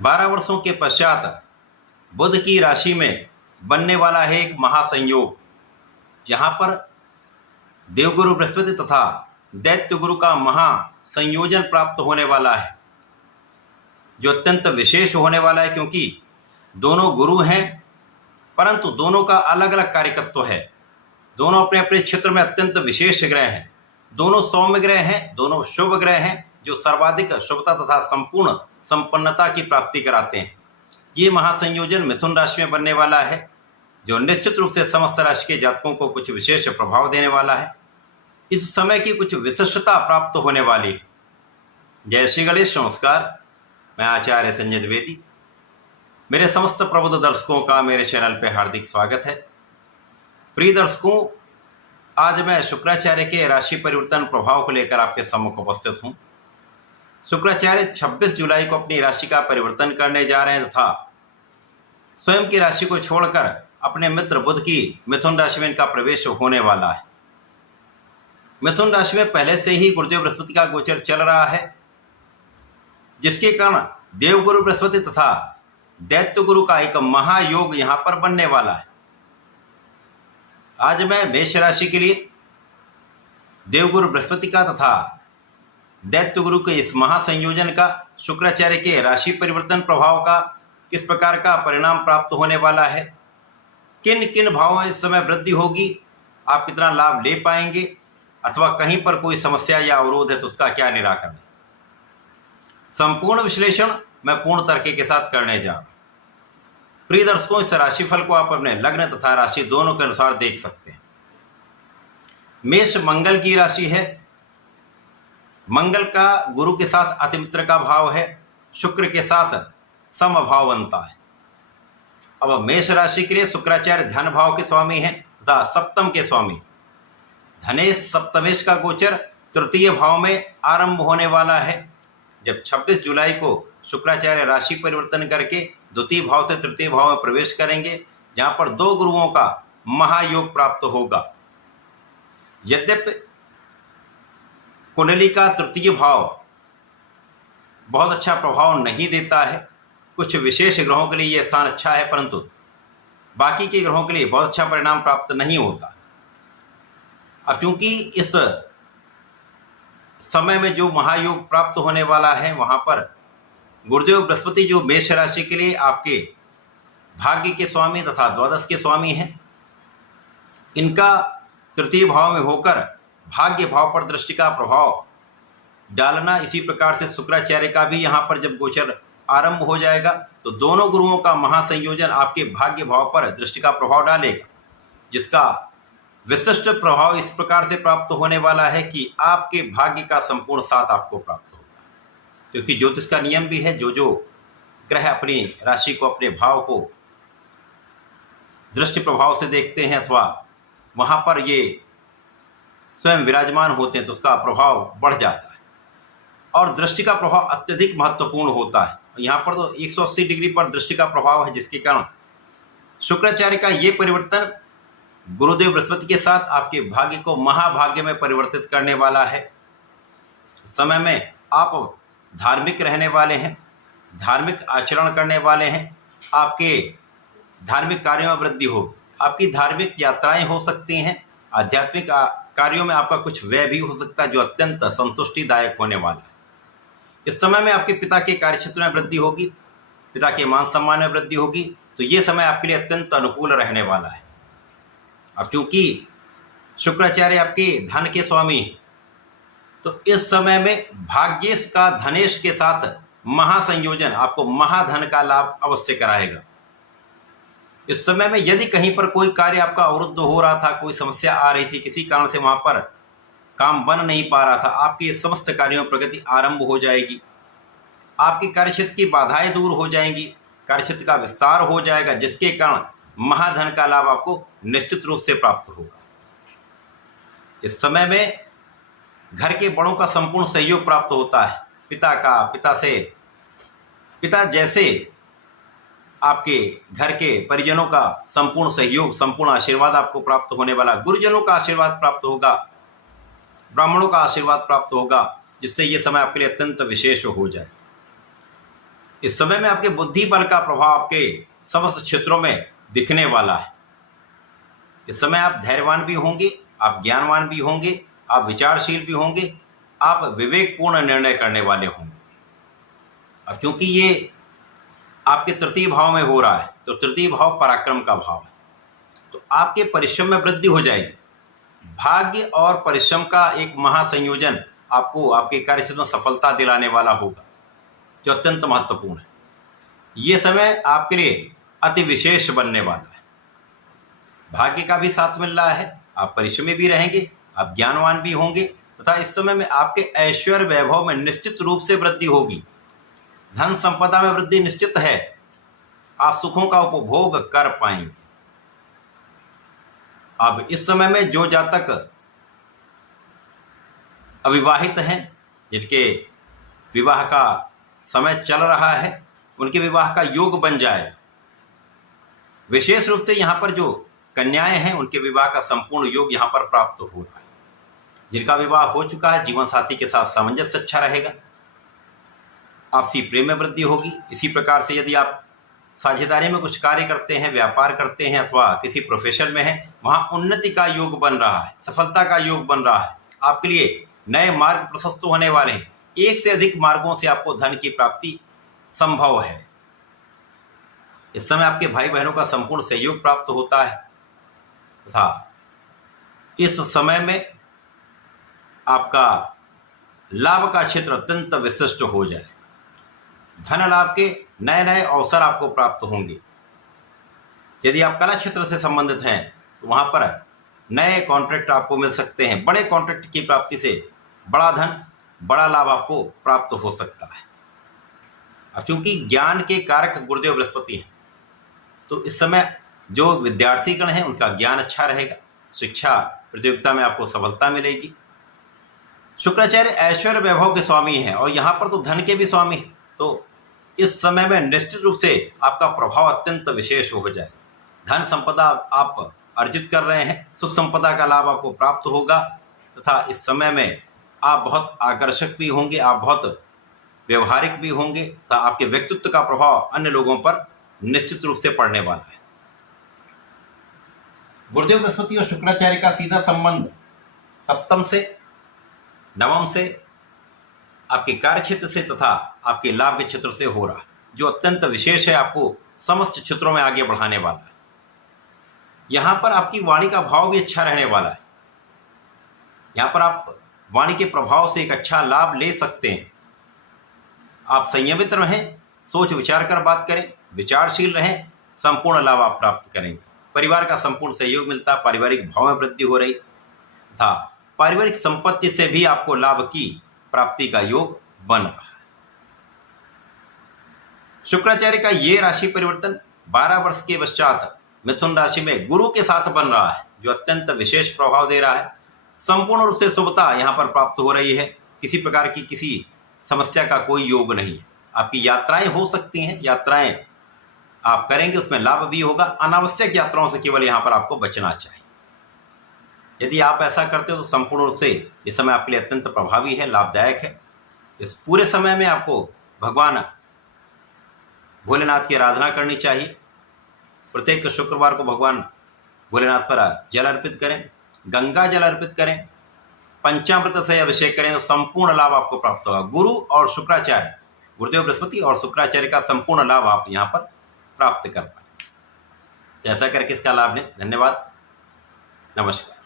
12 वर्षों के पश्चात बुध की राशि में बनने वाला है एक महासंयोग, जहां पर देवगुरु बृहस्पति तथा दैत्य गुरु का महासंयोजन प्राप्त होने वाला है, जो अत्यंत विशेष होने वाला है। क्योंकि दोनों गुरु हैं, परंतु दोनों का अलग अलग कार्यकत्व है। दोनों अपने अपने क्षेत्र में अत्यंत विशेष ग्रह हैं। दोनों सौम्य ग्रह हैं, दोनों शुभ ग्रह हैं, जो सर्वाधिक शुभता तथा संपूर्ण संपन्नता की प्राप्ति कराते हैं। ये महासंयोजन मिथुन राशि में बनने वाला है, जो निश्चित रूप से समस्त राशि के जातकों को कुछ विशेष प्रभाव देने वाला है। इस समय की कुछ विशिष्टता प्राप्त होने वाली है। जय श्री गणेश। नमस्कार, मैं आचार्य संजय द्विवेदी। मेरे समस्त प्रबुद्ध दर्शकों का मेरे चैनल पर हार्दिक स्वागत है। प्रिय दर्शकों, आज मैं शुक्राचार्य के राशि परिवर्तन प्रभाव को लेकर आपके सम्मुख उपस्थित हूं। शुक्राचार्य 26 जुलाई को अपनी राशि का परिवर्तन करने जा रहे हैं तथा स्वयं की राशि को छोड़कर अपने मित्र बुध की मिथुन राशि में इनका प्रवेश होने वाला है। मिथुन राशि में पहले से ही गुरुदेव बृहस्पति का गोचर चल रहा है, जिसके कारण देवगुरु बृहस्पति तथा दैत्य गुरु का एक महायोग यहां पर बनने वाला है। आज मैं मेष राशि के लिए देवगुरु बृहस्पति का तथा दैत्य गुरु के इस महासंयोजन का, शुक्राचार्य के राशि परिवर्तन प्रभाव का किस प्रकार का परिणाम प्राप्त होने वाला है, किन किन भावों में इस समय वृद्धि होगी, आप कितना लाभ ले पाएंगे, अथवा कहीं पर कोई समस्या या अवरोध है तो उसका क्या निराकरण है, संपूर्ण विश्लेषण मैं पूर्ण तर्क के साथ करने जा रहा हूं। प्रिय दर्शकों, इस राशिफल को आप अपने लग्न तथा राशि दोनों के अनुसार देख सकते हैं। मेष मंगल की राशि है। मंगल का गुरु के साथ अतिमित्र का भाव है, शुक्र के साथ समभाव बनता है। अब मेष राशि के लिए शुक्राचार्य धन भाव के स्वामी हैं तथा सप्तम के स्वामी। धनेश सप्तमेश का गोचर तृतीय भाव में आरंभ होने वाला है। जब 26 जुलाई को शुक्राचार्य राशि परिवर्तन करके द्वितीय भाव से तृतीय भाव में प्रवेश करेंगे, जहां पर दो गुरुओं का महायोग प्राप्त होगा। यद्यपि कुंडली का तृतीय भाव बहुत अच्छा प्रभाव नहीं देता है, कुछ विशेष ग्रहों के लिए यह स्थान अच्छा है, परंतु बाकी के ग्रहों के लिए बहुत अच्छा परिणाम प्राप्त नहीं होता। अब चूंकि इस समय में जो महायोग प्राप्त होने वाला है, वहां पर गुरुदेव बृहस्पति जो मेष राशि के लिए आपके भाग्य के स्वामी तथा द्वादश के स्वामी हैं, इनका तृतीय भाव में होकर भाग्य भाव पर दृष्टि का प्रभाव डालना, इसी प्रकार से शुक्राचार्य का भी यहाँ पर जब गोचर आरंभ हो जाएगा तो दोनों गुरुओं का महासंयोजन आपके भाग्य भाव पर दृष्टि का प्रभाव डालेगा, जिसका विशिष्ट प्रभाव इस प्रकार से प्राप्त होने वाला है कि आपके भाग्य का संपूर्ण साथ आपको प्राप्त होगा। क्योंकि ज्योतिष का नियम भी है, जो जो ग्रह अपनी राशि को, अपने भाव को दृष्टि प्रभाव से देखते हैं अथवा वहां पर ये स्वयं विराजमान होते हैं तो उसका प्रभाव बढ़ जाता है और दृष्टि का प्रभाव अत्यधिक महत्वपूर्ण होता है। यहाँ पर तो 180 डिग्री पर दृष्टि का प्रभाव है, जिसके कारण शुक्राचार्य का ये परिवर्तन गुरुदेव बृहस्पति के साथ आपके भाग्य को महाभाग्य में परिवर्तित करने वाला है। समय में आप धार्मिक रहने वाले हैं, धार्मिक आचरण करने वाले हैं, आपके धार्मिक कार्यों में वृद्धि हो, आपकी धार्मिक यात्राएं हो सकती हैं, आध्यात्मिक कार्यों में आपका कुछ व्यय भी हो सकता है, जो अत्यंत संतुष्टिदायक होने वाला है। इस समय में आपके पिता के कार्यक्षेत्र में वृद्धि होगी, पिता के मान सम्मान में वृद्धि होगी, तो ये समय आपके लिए अत्यंत अनुकूल रहने वाला है। अब चूंकि शुक्राचार्य आपके धन के स्वामी, तो इस समय में भाग्येश का धनेश के साथ महासंयोजन आपको महाधन का लाभ अवश्य कराएगा। इस समय में यदि कहीं पर कोई कार्य आपका अवरुद्ध हो रहा था, कोई समस्या आ रही थी, किसी कारण से वहां पर काम बन नहीं पा रहा था, आपके समस्त कार्यों में प्रगति आरंभ हो जाएगी। आपके कार्यक्षेत्र की बाधाएं दूर हो जाएंगी, कार्यक्षेत्र का विस्तार हो जाएगा, जिसके कारण महाधन का लाभ आपको निश्चित रूप से प्राप्त होगा। इस समय में घर के बड़ों का संपूर्ण सहयोग प्राप्त होता है। पिता का, पिता जैसे आपके घर के परिजनों का संपूर्ण सहयोग, संपूर्ण आशीर्वाद आपको प्राप्त होने वाला, गुरुजनों का आशीर्वाद प्राप्त होगा, ब्राह्मणों का आशीर्वाद प्राप्त होगा, जिससे ये समय आपके लिए अत्यंत विशेष हो जाए। इस समय में आपके बुद्धि बल का प्रभाव आपके समस्त क्षेत्रों में दिखने वाला है। इस समय आप धैर्यवान भी होंगे, आप ज्ञानवान भी होंगे, आप विचारशील भी होंगे, आप विवेकपूर्ण निर्णय करने वाले होंगे। अब क्योंकि ये आपके तृतीय भाव में हो रहा है, तो तृतीय भाव पराक्रम का भाव है, तो आपके परिश्रम में वृद्धि हो जाएगी। भाग्य और परिश्रम का एक महासंयोजन आपको आपके कार्यक्षेत्र में सफलता दिलाने वाला होगा, जो अत्यंत महत्वपूर्ण है। ये समय आपके लिए अति विशेष बनने वाला है। भाग्य का भी साथ मिल रहा है, आप परिश्रमी भी रहेंगे, आप ज्ञानवान भी होंगे, तथा इस समय में आपके ऐश्वर्य वैभव में निश्चित रूप से वृद्धि होगी। धन संपदा में वृद्धि निश्चित है, आप सुखों का उपभोग कर पाएंगे। अब इस समय में जो जातक अविवाहित हैं, जिनके विवाह का समय चल रहा है, उनके विवाह का योग बन जाए। विशेष रूप से यहाँ पर जो कन्याएं हैं, उनके विवाह का संपूर्ण योग यहाँ पर प्राप्त हो रहा है। जिनका विवाह हो चुका है, जीवन साथी के साथ सामंजस्य अच्छा रहेगा, आपसी प्रेम में वृद्धि होगी। इसी प्रकार से यदि आप साझेदारी में कुछ कार्य करते हैं, व्यापार करते हैं अथवा किसी प्रोफेशन में हैं, वहाँ उन्नति का योग बन रहा है, सफलता का योग बन रहा है। आपके लिए नए मार्ग प्रशस्त होने वाले हैं, एक से अधिक मार्गों से आपको धन की प्राप्ति संभव है। इस समय आपके भाई बहनों का संपूर्ण सहयोग प्राप्त होता है तथा इस समय में आपका लाभ का क्षेत्र अत्यंत विशिष्ट हो जाए। धन लाभ के नए नए अवसर आपको प्राप्त होंगे। यदि आप कला क्षेत्र से संबंधित हैं तो वहां पर नए कॉन्ट्रैक्ट आपको मिल सकते हैं। बड़े कॉन्ट्रैक्ट की प्राप्ति से बड़ा धन, बड़ा लाभ आपको प्राप्त हो सकता है। अब क्योंकि ज्ञान के कारक गुरुदेव बृहस्पति हैं, तो इस समय जो विद्यार्थीगण हैं उनका ज्ञान अच्छा रहेगा, शिक्षा प्रतियोगिता में आपको सफलता मिलेगी। शुक्राचार्य ऐश्वर्य वैभव के स्वामी हैं और यहाँ पर तो धन के भी स्वामी हैं, तो इस समय में निश्चित रूप से आपका प्रभाव अत्यंत विशेष हो जाए। धन संपदा आप अर्जित कर रहे हैं, सुख संपदा का लाभ आपको प्राप्त होगा तथा इस समय में आप बहुत आकर्षक भी होंगे, आप बहुत व्यवहारिक भी होंगे तथा आपके व्यक्तित्व का प्रभाव अन्य लोगों पर निश्चित रूप से पड़ने वाला है। गुरुदेव बृहस्पति और शुक्राचार्य का सीधा संबंध सप्तम से, नवम से, आपके कार्य क्षेत्र से तथा आपके लाभ के क्षेत्र से हो रहा, जो अत्यंत विशेष है, आपको समस्त क्षेत्रों में आगे बढ़ाने वाला है। यहां पर आपकी वाणी का भाव भी अच्छा रहने वाला है। यहां पर आप वाणी के प्रभाव से एक अच्छा लाभ ले सकते हैं। आप संयमित रहें, सोच विचार कर बात करें, विचारशील रहें, संपूर्ण लाभ आप प्राप्त करेंगे। परिवार का संपूर्ण सहयोग मिलता, पारिवारिक भाव में वृद्धि हो रही तथा पारिवारिक संपत्ति से भी आपको लाभ की प्राप्ति का योग बन रहा है। शुक्राचार्य का ये राशि परिवर्तन 12 वर्ष के पश्चात मिथुन राशि में गुरु के साथ बन रहा है, जो अत्यंत विशेष प्रभाव दे रहा है। संपूर्ण रूप से शुभता यहाँ पर प्राप्त हो रही है। किसी प्रकार की किसी समस्या का कोई योग नहीं। आपकी यात्राएं हो सकती हैं, यात्राएं आप करेंगे, उसमें लाभ भी होगा। अनावश्यक यात्राओं से केवल यहाँ पर आपको बचना चाहिए। यदि आप ऐसा करते हो तो संपूर्ण रूप से ये समय आपके लिए अत्यंत प्रभावी है, लाभदायक है। इस पूरे समय में आपको भगवान भोलेनाथ की आराधना करनी चाहिए। प्रत्येक शुक्रवार को भगवान भोलेनाथ पर जल अर्पित करें, गंगा जल अर्पित करें, पंचामृत से अभिषेक करें, तो संपूर्ण लाभ आपको प्राप्त होगा। गुरु और शुक्राचार्य, गुरुदेव बृहस्पति और शुक्राचार्य का संपूर्ण लाभ आप यहाँ पर प्राप्त कर पाए। ऐसा करके इसका लाभ लें। धन्यवाद, नमस्कार।